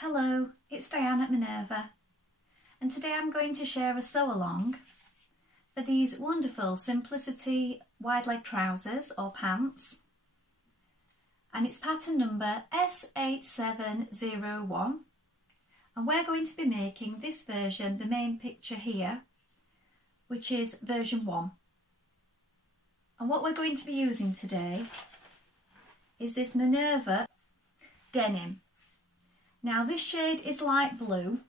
Hello, it's Dianne at Minerva, and today I'm going to share a sew along for these wonderful Simplicity wide leg trousers or pants, and it's pattern number S8701, and we're going to be making this version, the main picture here, which is version 1. And what we're going to be using today is this Minerva denim. Now this shade is light blue,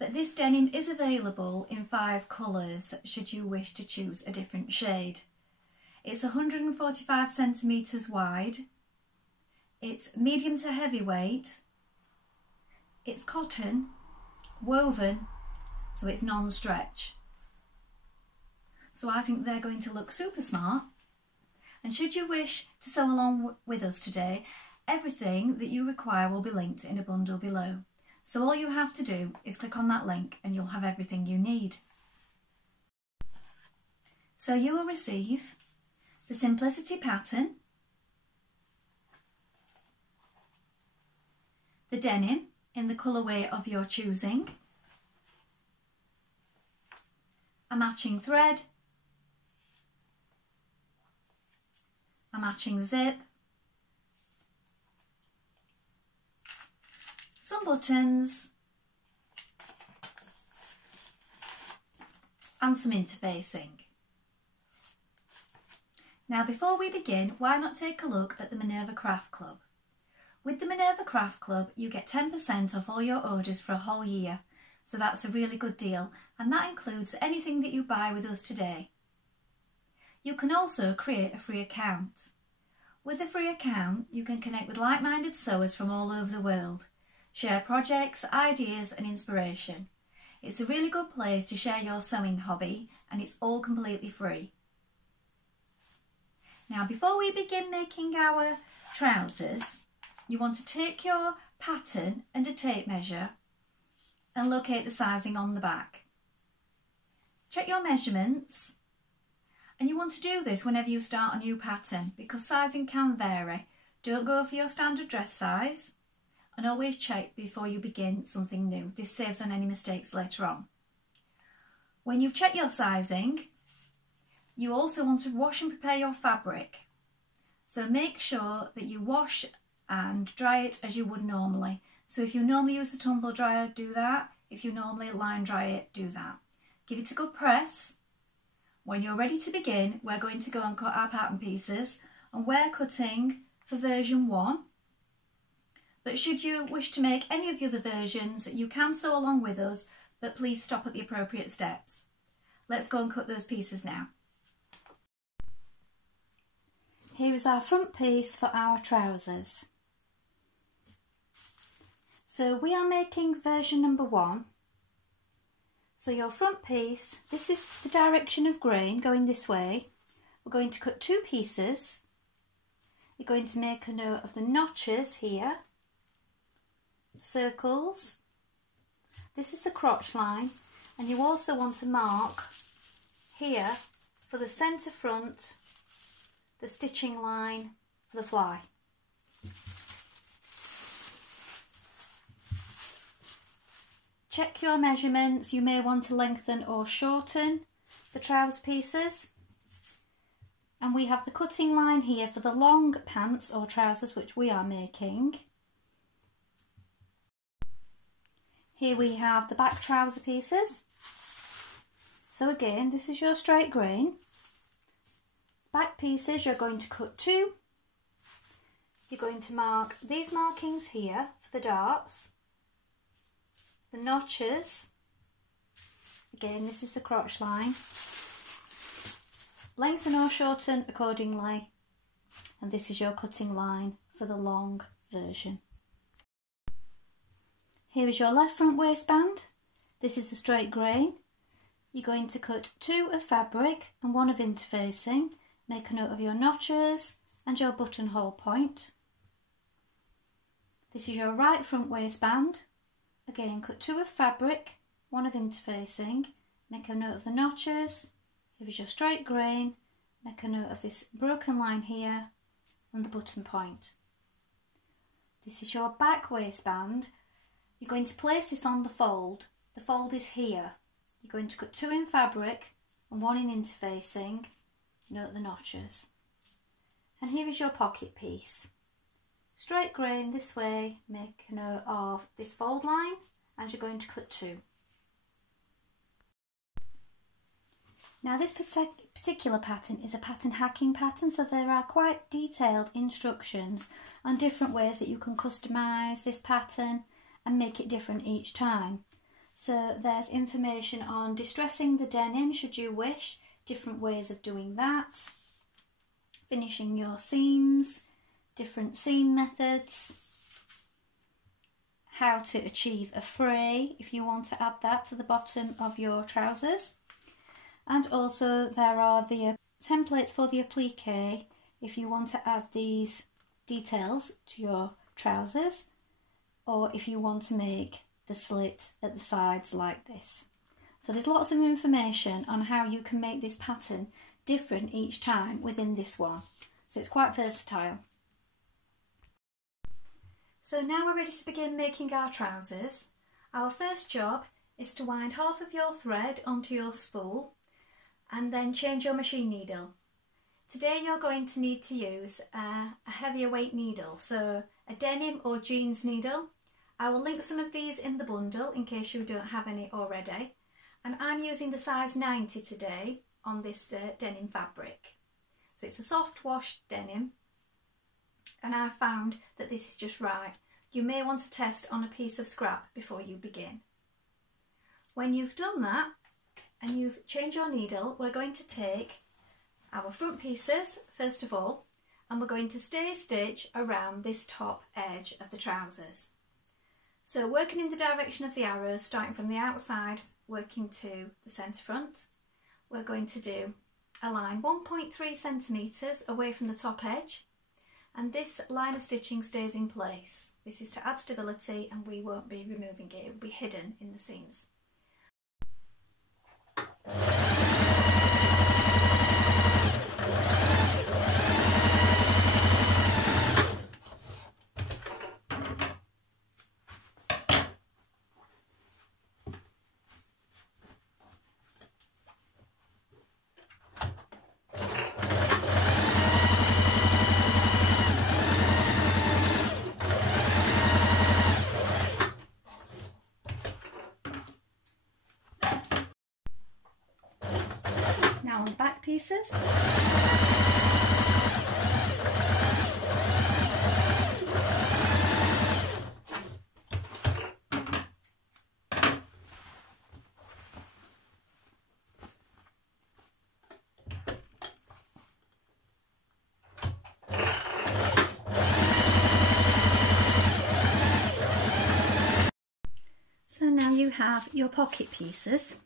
but this denim is available in 5 colours should you wish to choose a different shade. It's 145 centimetres wide, it's medium to heavy weight, it's cotton, woven, so it's non-stretch. So I think they're going to look super smart, and should you wish to sew along with us today, everything that you require will be linked in a bundle below. So all you have to do is click on that link and you'll have everything you need. So you will receive the Simplicity pattern, the denim in the colourway of your choosing, a matching thread, a matching zip, some buttons and some interfacing. Now before we begin, why not take a look at the Minerva Craft Club? With the Minerva Craft Club you get 10% off all your orders for a whole year, so that's a really good deal, and that includes anything that you buy with us today. You can also create a free account. With a free account you can connect with like-minded sewers from all over the world, share projects, ideas and inspiration. It's a really good place to share your sewing hobby, and it's all completely free. Now before we begin making our trousers, you want to take your pattern and a tape measure and locate the sizing on the back. Check your measurements, and you want to do this whenever you start a new pattern because sizing can vary. Don't go for your standard dress size, and always check before you begin something new. This saves on any mistakes later on. When you've checked your sizing, you also want to wash and prepare your fabric. So make sure that you wash and dry it as you would normally. So if you normally use a tumble dryer, do that. If you normally line dry it, do that. Give it a good press. When you're ready to begin, we're going to go and cut our pattern pieces, and we're cutting for version 1. But should you wish to make any of the other versions, you can sew along with us, but please stop at the appropriate steps. Let's go and cut those pieces now. Here is our front piece for our trousers. So we are making version number 1. So your front piece, this is the direction of grain going this way. We're going to cut 2 pieces. You're going to make a note of the notches here, circles. This is the crotch line, and you also want to mark here for the centre front, the stitching line for the fly. Check your measurements. You may want to lengthen or shorten the trouser pieces. And we have the cutting line here for the long pants or trousers, which we are making. Here we have the back trouser pieces. So again, this is your straight grain. Back pieces, you're going to cut 2. You're going to mark these markings here for the darts, the notches. Again, this is the crotch line. Lengthen or shorten accordingly. And this is your cutting line for the long version. Here is your left front waistband. This is a straight grain. You're going to cut 2 of fabric and 1 of interfacing. Make a note of your notches and your buttonhole point. This is your right front waistband. Again, cut 2 of fabric, 1 of interfacing. Make a note of the notches. Here is your straight grain. Make a note of this broken line here and the button point. This is your back waistband. you're going to place this on the fold. The fold is here. You're going to cut 2 in fabric and 1 in interfacing. Note the notches. And here is your pocket piece. Straight grain this way, make a note of this fold line, and you're going to cut 2. Now this particular pattern is a pattern hacking pattern, so there are quite detailed instructions on different ways that you can customise this pattern and make it different each time. So there's information on distressing the denim should you wish, different ways of doing that, finishing your seams, different seam methods, how to achieve a fray if you want to add that to the bottom of your trousers. And also there are the templates for the applique if you want to add these details to your trousers, or if you want to make the slit at the sides like this. So there's lots of information on how you can make this pattern different each time within this one. So it's quite versatile. So now we're ready to begin making our trousers. Our first job is to wind half of your thread onto your spool and then change your machine needle. Today you're going to need to use a heavier weight needle, so a denim or jeans needle. I will link some of these in the bundle in case you don't have any already. And I'm using the size 90 today on this denim fabric. So it's a soft wash denim, and I found that this is just right. You may want to test on a piece of scrap before you begin. When you've done that and you've changed your needle, we're going to take our front pieces first of all, and we're going to stitch around this top edge of the trousers. So working in the direction of the arrows, starting from the outside, working to the centre front, we're going to do a line 1.3 centimetres away from the top edge, and this line of stitching stays in place. This is to add stability, and we won't be removing it, it will be hidden in the seams. Now on the back pieces. So now you have your pocket pieces.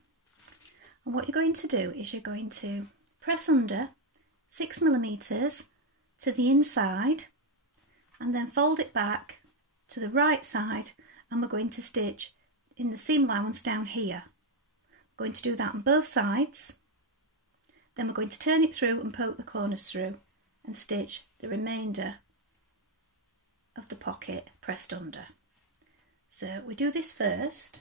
And what you're going to do is you're going to press under 6mm to the inside and then fold it back to the right side, and we're going to stitch in the seam allowance down here. We're going to do that on both sides. Then we're going to turn it through and poke the corners through and stitch the remainder of the pocket pressed under. So we do this first.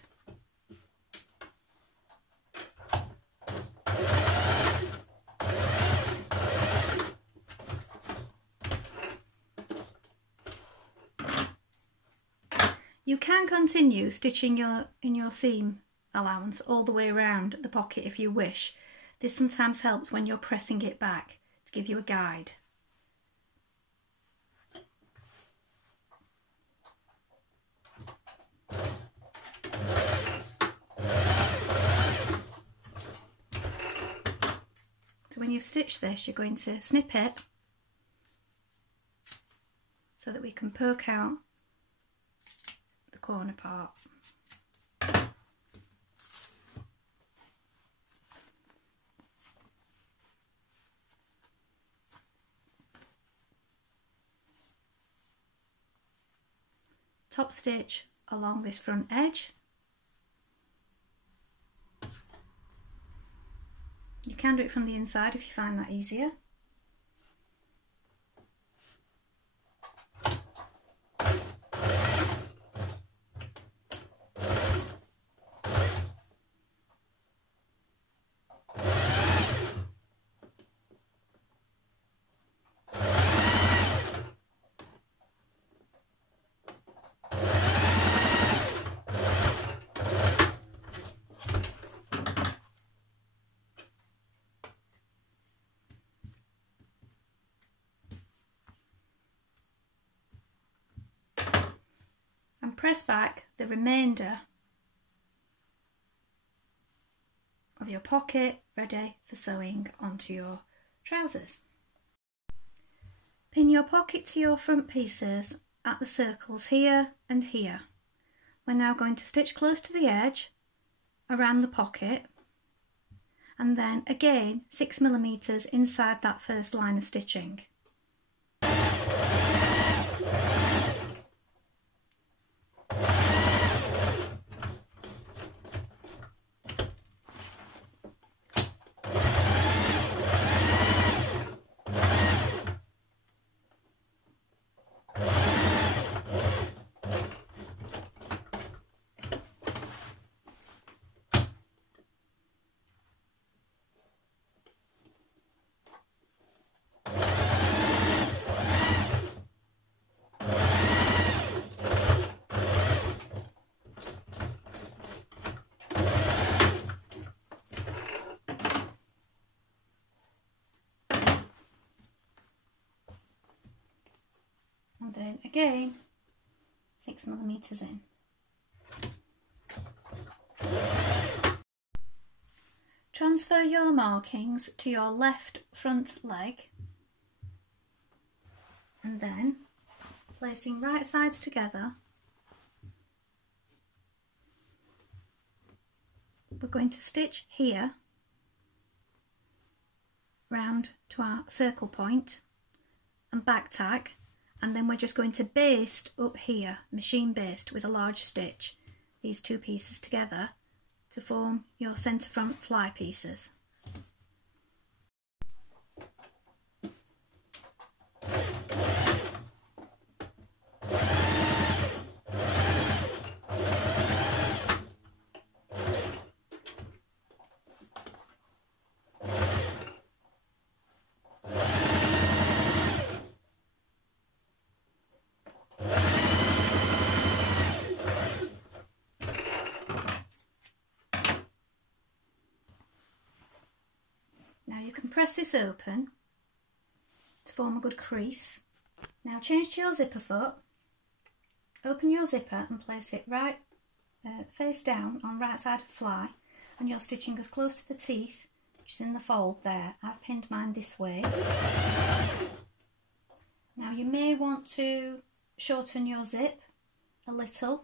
You can continue stitching in your seam allowance all the way around the pocket if you wish. This sometimes helps when you're pressing it back to give you a guide. So when you've stitched this, you're going to snip it so that we can poke out the corner part. Top stitch along this front edge. You can do it from the inside if you find that easier. press back the remainder of your pocket ready for sewing onto your trousers. Pin your pocket to your front pieces at the circles here and here. We're now going to stitch close to the edge around the pocket, and then again 6mm inside that first line of stitching. And then again 6mm in. Transfer your markings to your left front leg, and then placing right sides together, we're going to stitch here round to our circle point and back tack, and then we're just going to baste up here, machine baste with a large stitch, these two pieces together to form your centre front fly pieces. Now you can press this open to form a good crease. Now change to your zipper foot, open your zipper and place it right face down on right side of fly, and you're stitching as close to the teeth, which is in the fold there. I've pinned mine this way. Now you may want to shorten your zip a little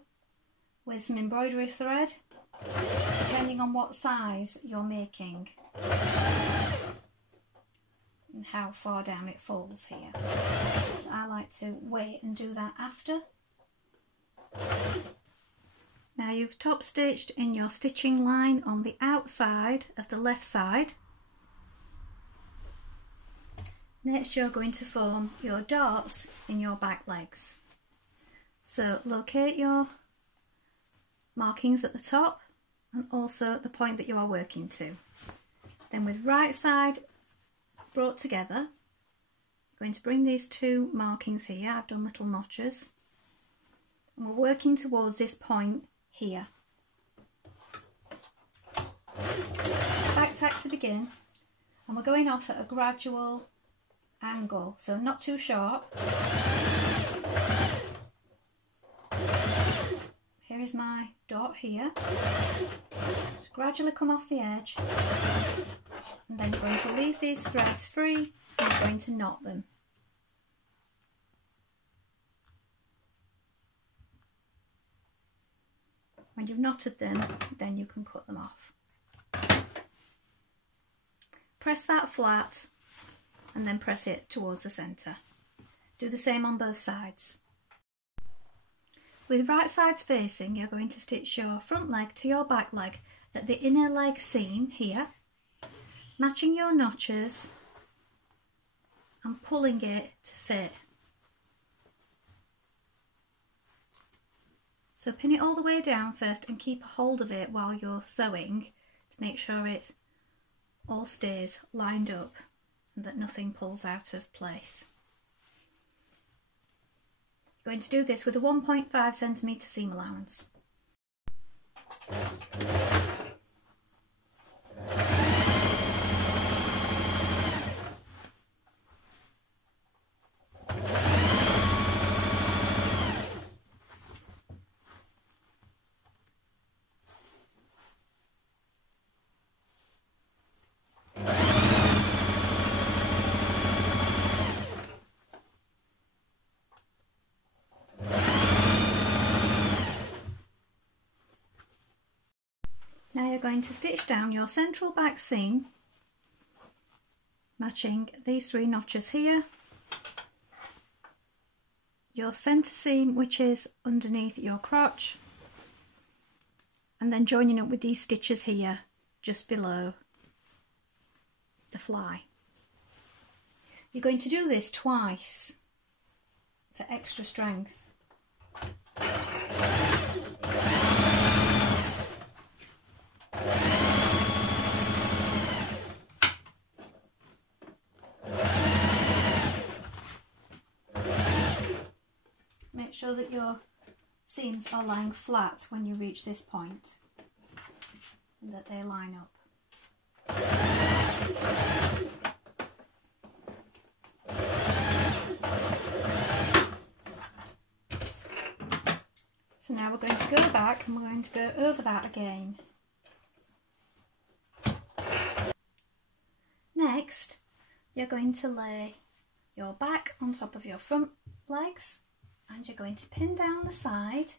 with some embroidery thread, depending on what size you're making and how far down it falls here. So I like to wait and do that after. Now you've top stitched in your stitching line on the outside of the left side. Next you're going to form your darts in your back legs. So locate your markings at the top and also the point that you are working to. Then with right side brought together, I'm going to bring these two markings here. I've done little notches, and we're working towards this point here. Back tack to begin, and we're going off at a gradual angle, so not too sharp. Here is my dot here. Just gradually come off the edge, and then you're going to leave these threads free and you're going to knot them. When you've knotted them, then you can cut them off. Press that flat and then press it towards the centre. Do the same on both sides. With right sides facing, you're going to stitch your front leg to your back leg at the inner leg seam here, matching your notches and pulling it to fit. So pin it all the way down first and keep a hold of it while you're sewing to make sure it all stays lined up and that nothing pulls out of place. You're going to do this with a 1.5cm seam allowance. Now you're going to stitch down your central back seam, matching these 3 notches here, your centre seam which is underneath your crotch, and then joining up with these stitches here just below the fly. You're going to do this twice for extra strength. Make sure that your seams are lying flat when you reach this point and that they line up. So now we're going to go back and we're going to go over that again. Next, you're going to lay your back on top of your front legs and you're going to pin down the side,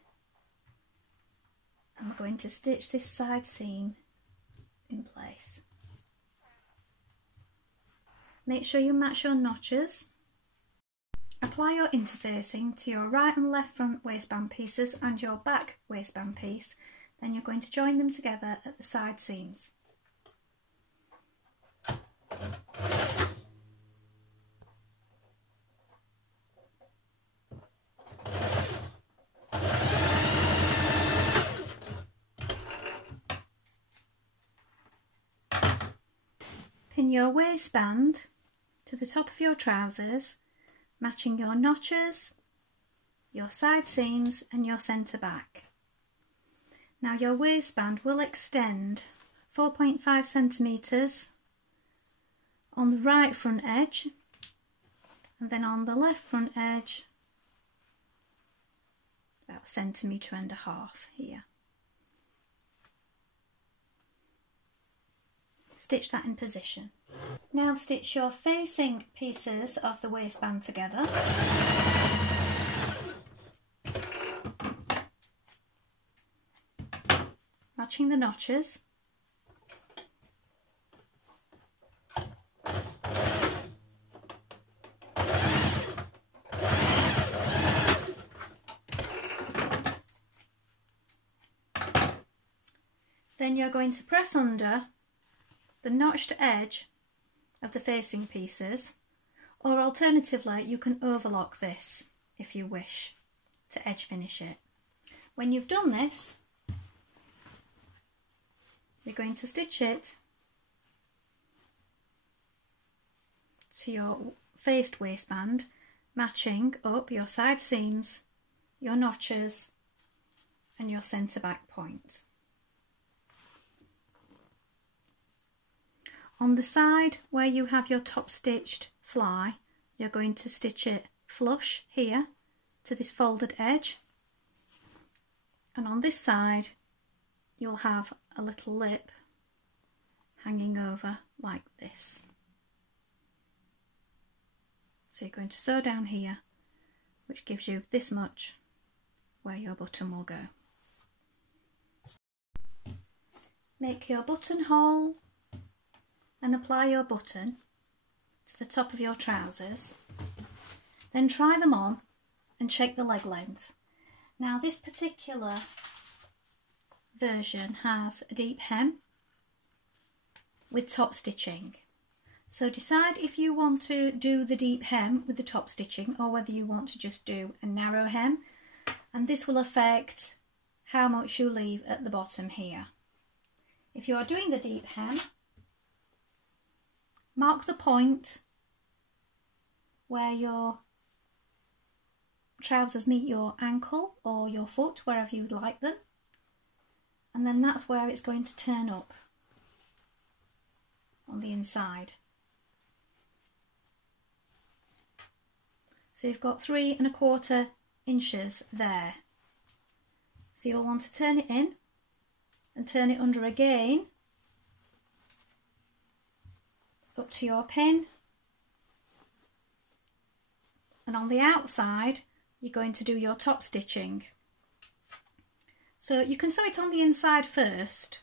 and we're going to stitch this side seam in place. Make sure you match your notches. Apply your interfacing to your right and left front waistband pieces and your back waistband piece, then you're going to join them together at the side seams. Pin your waistband to the top of your trousers, matching your notches, your side seams and your centre back. Now your waistband will extend 4.5 centimetres on the right front edge, and then on the left front edge about 1.5 centimetres here. Stitch that in position. Now stitch your facing pieces of the waistband together. Matching the notches. Then you're going to press under the notched edge of the facing pieces, or alternatively you can overlock this if you wish to edge finish it. When you've done this, you're going to stitch it to your faced waistband, matching up your side seams, your notches and your centre back point. On the side where you have your top stitched fly, you're going to stitch it flush here to this folded edge, and on this side you'll have a little lip hanging over like this. So you're going to sew down here, which gives you this much where your button will go. Make your buttonhole and apply your button to the top of your trousers. Then try them on and check the leg length. Now this particular version has a deep hem with top stitching. So decide if you want to do the deep hem with the top stitching or whether you want to just do a narrow hem, and this will affect how much you leave at the bottom here. If you are doing the deep hem, mark the point where your trousers meet your ankle or your foot, wherever you would like them, and then that's where it's going to turn up on the inside. So you've got 3¼ inches there. So you'll want to turn it in and turn it under again up to your pin, and on the outside you're going to do your top stitching. So you can sew it on the inside first,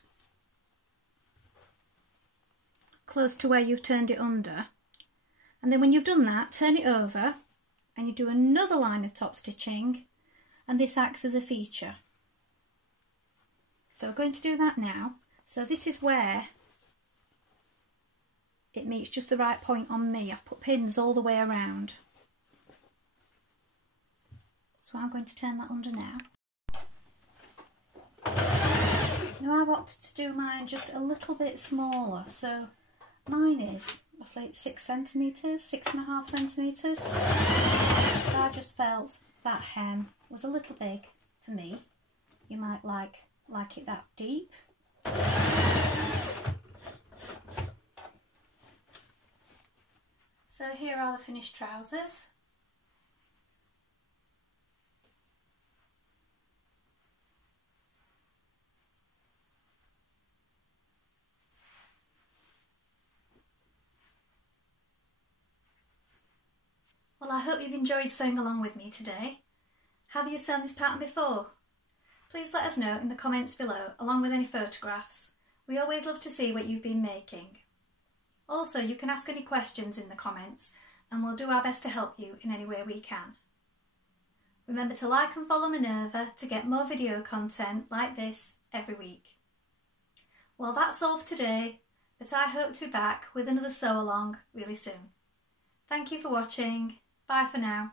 close to where you've turned it under. And then when you've done that, turn it over and you do another line of top stitching, and this acts as a feature. So we're going to do that now. So this is where it meets just the right point on me. I've put pins all the way around. So I'm going to turn that under now. Now I've opted to do mine just a little bit smaller. So mine is roughly 6 centimetres, 6.5 centimetres. So I just felt that hem was a little big for me. You might like it that deep. So here are the finished trousers. Well, I hope you've enjoyed sewing along with me today. Have you sewn this pattern before? Please let us know in the comments below, along with any photographs. We always love to see what you've been making. Also, you can ask any questions in the comments and we'll do our best to help you in any way we can. Remember to like and follow Minerva to get more video content like this every week. Well, that's all for today, but I hope to be back with another sew along really soon. Thank you for watching. Bye for now.